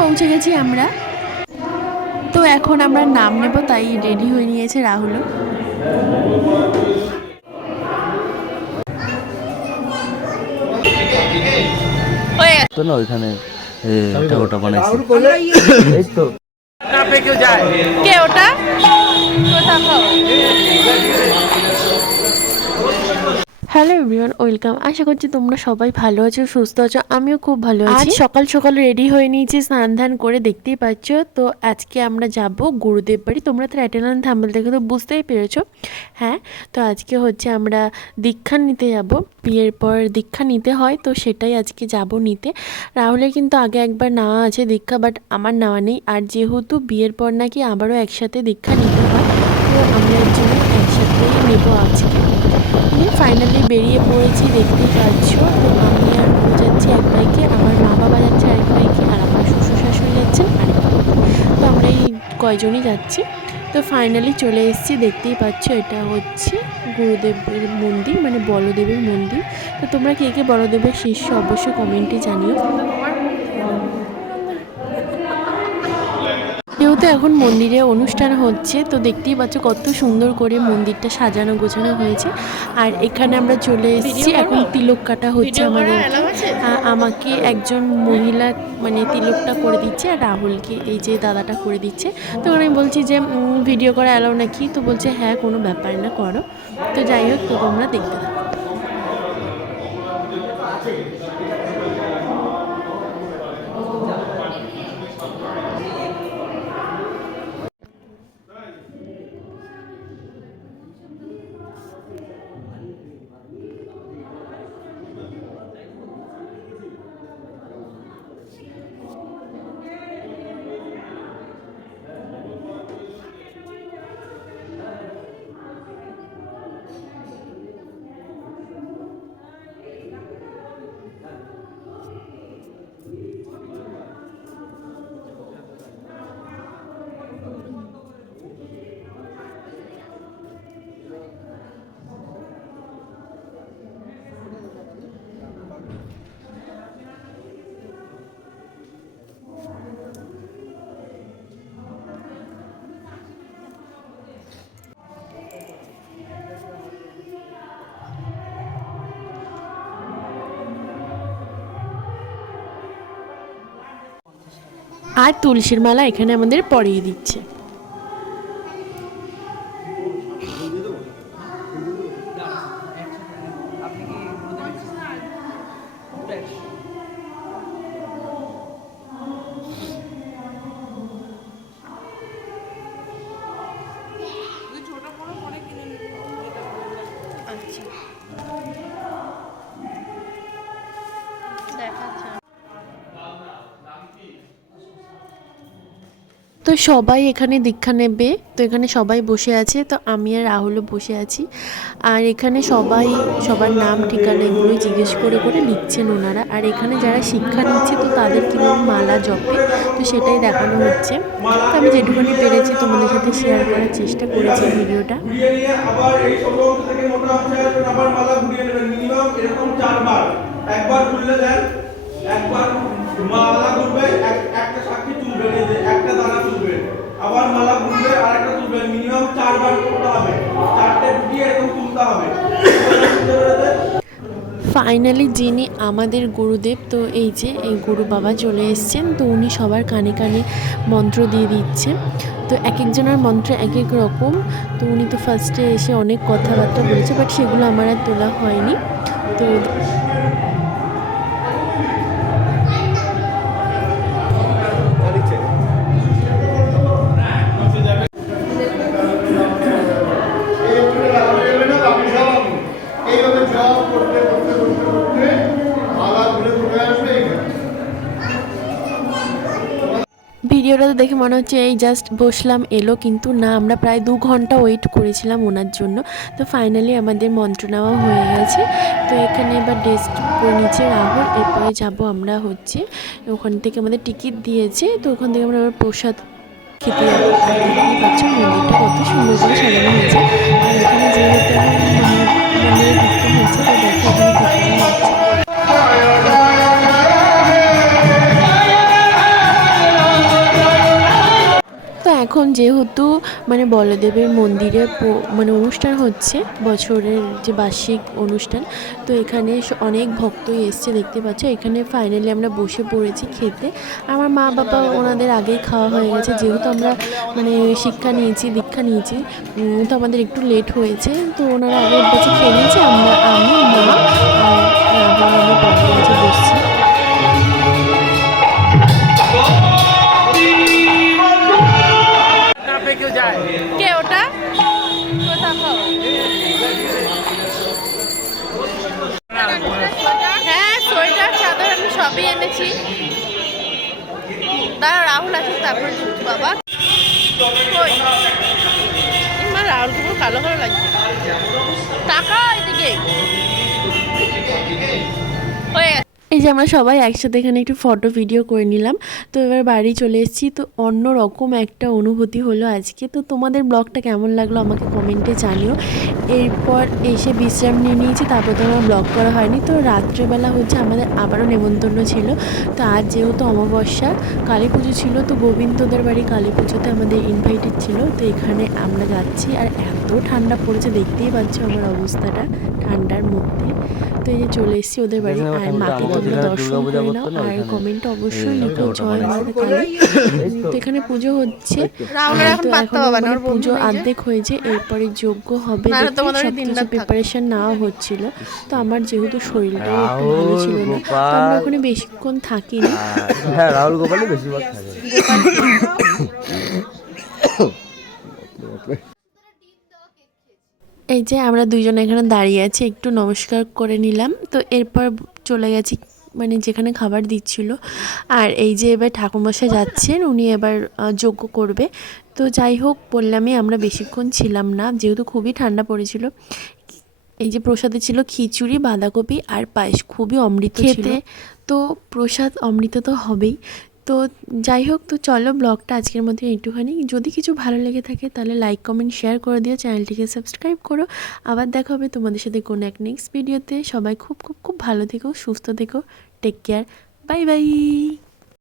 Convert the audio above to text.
পৌঁছে গেছি আমরা। তো এখন আমরা নাম নেব তাই রেডি হয়ে নিয়েছে রাহুল। তো না ওইখানে ওটা বানাইছি। এই তো। কে ওটা? Hello everyone welcome. আশা করছি তোমরা সবাই ভালো আছো সুস্থ আছো আমিও খুব ভালো আছি। সকাল সকাল রেডি হয়ে নিয়েছি স্নান ধান করে দেখতেই পাচ্ছ। তো আজকে আমরা যাব গুরুদেব বাড়ি তোমরা তো অ্যাটেনান থাম্বেল দেখে তো বুঝতেই পেরেছ। হ্যাঁ তো আজকে হচ্ছে আমরা দীক্ষা নিতে যাব। বিয়ের পর দীক্ষা নিতে হয় তো সেটাই আজকে যাব নিতে। রাহুলের কিন্তু আগে একবার নেওয়া আছে দীক্ষা বাট আমার নেওয়া নেই। আর যেহেতু বিয়ের পর নাকি আবারও একসাথে দীক্ষা নিতে হয় তো আমরা একসাথেই নেব আজকে। নিয়ে ফাইনালি বেরিয়ে পড়েছি, দেখতেই পাচ্ছ। তো আমি আর ও যাচ্ছি এক বাইকে আমার মা বাবা যাচ্ছে আরেক বাইকে আর আমার শ্বশুর শাশুড়ি যাচ্ছেন আরেক তো আমরা এই কয়জনই যাচ্ছি। তো ফাইনালি চলে এসেছি, দেখতেই পাচ্ছ এটা হচ্ছে গুরুদেবের মন্দির মানে বলদেবের মন্দির। তো তোমরা কে কে বলদেবের শিষ্য অবশ্যই কমেন্টে জানিও। যেহেতু এখন মন্দিরে অনুষ্ঠান হচ্ছে তো দেখতেই পাচ্ছ কত সুন্দর করে মন্দিরটা সাজানো গোছানো হয়েছে। আর এখানে আমরা চলে এসেছি এখন তিলক কাটা হচ্ছে আমাদের। আমাকে একজন মহিলা মানে তিলকটা করে দিচ্ছে আর রাহুলকে এই যে দাদাটা করে দিচ্ছে। তো আমি বলছি যে ভিডিও করা অ্যালাউ নাকি? তো বলছে হ্যাঁ কোনো ব্যাপার না করো। তো যাই হোক তো তোমরা দেখতে থাকো। আর তুলসীর মালা এখানে আমাদের পরিয়ে দিচ্ছে। তো সবাই এখানে দীক্ষা নেবে, তো এখানে সবাই বসে আছে, তো আমি আর রাহুলও বসে আছি। আর এখানে সবাই, সবার নাম, ঠিকানা এগুলো জিজ্ঞেস করে করে লিখছেন ওনারা। আর এখানে যারা শিক্ষা নিচ্ছে, তো তাদের কীভাবে মালা জপে, তো সেটাই দেখানো হচ্ছে। তো আমি যেটুকুনি পেরেছি তোমাদের সাথে শেয়ার করার চেষ্টা করেছি ভিডিওটা। একবার দেন, একবার মালা এক- একটা সাক্ষী তুলবেন এই যে একটা দানা তুলবেন আবার মালা ঘুরবে আর একটা তুলবেন মিনিমাম চারবার করতে হবে চারটে ঢুকিয়ে এরকম তুলতে হবে বুঝতে পেরেছেন? ফাইনালি যিনি আমাদের গুরুদেব, তো এই যে এই গুরু বাবা চলে এসছেন, তো উনি সবার কানে কানে মন্ত্র দিয়ে দিচ্ছে তো এক একজনের মন্ত্র এক এক রকম। তো উনি তো ফার্স্টে এসে অনেক কথাবার্তা বলেছে বাট সেগুলো আমার আর তোলা হয়নি। তো ভিডিওটা তো দেখে মনে হচ্ছে এই জাস্ট বসলাম এলো কিন্তু না আমরা প্রায় দু ঘণ্টা ওয়েট করেছিলাম ওনার জন্য তো ফাইনালি আমাদের মন্ত্র নেওয়া হয়ে গেছে তো এখানে এবার ডেস্ক নিচ্ছে রাহুল এরপরে যাব আমরা হচ্ছে ওখান থেকে আমাদের টিকিট দিয়েছে তো ওখান থেকে আমরা আবার প্রসাদ খেতে যাব মন্দিরটা কত সুন্দর করে সাজানো হয়েছে আর এখানে যেহেতু ঢুকতে হচ্ছে তো দেখো এখন যেহেতু মানে বলদেবের মন্দিরে মানে অনুষ্ঠান হচ্ছে, বছরের যে বার্ষিক অনুষ্ঠান, তো এখানে অনেক ভক্তই এসছে, দেখতে পাচ্ছ। এখানে ফাইনালি আমরা বসে পড়েছি খেতে। আমার মা বাবা ওনাদের আগেই খাওয়া হয়ে গেছে। যেহেতু আমরা মানে শিক্ষা নিয়েছি, দীক্ষা নিয়েছি তো আমাদের একটু লেট হয়েছে। তো ওনারা আগে বসে খেয়ে নিয়েছে। আমরা, আমি, মা কে ওটা? হ্যাঁ সোয়েটার চাদর আমি সবই এনেছি। দাঁড়া, রাহুল আছে, তারপরে বাবা। কই? মা রাহুলকে পুরো কালো কালো লাগছে। টাকা এদিকে হয়ে গেছে। যে আমরা সবাই একসাথে এখানে একটু ফটো ভিডিও করে নিলাম। তো এবার বাড়ি চলে এসেছি। তো অন্য রকম একটা অনুভূতি হলো আজকে। তো তোমাদের ব্লগটা কেমন লাগল আমাকে কমেন্টে জানিও। এরপর এসে বিশ্রাম নিয়ে নিয়েছি। তারপর তো আমার ব্লগ করা হয়নি। তো রাত্রেবেলা হচ্ছে আমাদের আবারও নেমন্তন্ন ছিল। তো আজ যেহেতু অমাবস্যা কালী পুজো ছিল তো গোবিন্দদের বাড়ি কালী পুজোতে আমাদের ইনভাইটেড ছিল। তো এখানে আমরা যাচ্ছি। আর এত ঠান্ডা পড়েছে দেখতেই পাচ্ছ আমার অবস্থাটা ঠান্ডার মধ্যে। তো এই যে চলে এসেছি ওদের বাড়ি। আর মাকে আমাদের দর্শন করে না আর কমেন্ট অবশ্যই লিখো জয় বানায়। তো এখানে পুজো হচ্ছে। তো। এখনও মানে পুজো। অর্ধেক হয়েছে এরপরে যোগ্য হবে। প্রিপারেশন নেওয়া হচ্ছিল। তো আমার যেহেতু শরীরটাও একটু ভালো ছিল না তো আমরা ওখানে বেশিক্ষণ থাকিনি। হ্যাঁ রাহুল গোপালই বেশিরভাগ থাকে। এই যে আমরা দুইজন এখানে দাঁড়িয়ে আছি একটু নমস্কার করে নিলাম। তো এরপর চলে গেছি মানে যেখানে খাবার দিচ্ছিল। আর এই যে এবার ঠাকুরমশাই যাচ্ছেন, উনি এবার যোগ্য করবে। তো যাই হোক, বললামই আমরা বেশিক্ষণ ছিলাম না, যেহেতু খুবই ঠান্ডা পড়েছিল। এই যে প্রসাদে ছিল খিচুড়ি, বাঁধাকপি আর পায়েস, খুবই অমৃত খেতে তো প্রসাদ অমৃত তো হবেই। তো যাই হোক, তো চলো ব্লগটা আজকের মধ্যে একটুখানি যদি কিছু ভালো লেগে থাকে, তাহলে লাইক কমেন্ট শেয়ার করে দিও, চ্যানেলটিকে সাবস্ক্রাইব করো। আবার দেখা হবে তোমাদের সাথে কোনো এক নেক্সট ভিডিওতে সবাই খুব খুব খুব ভালো থেকো, সুস্থ থেকো। Take care bye bye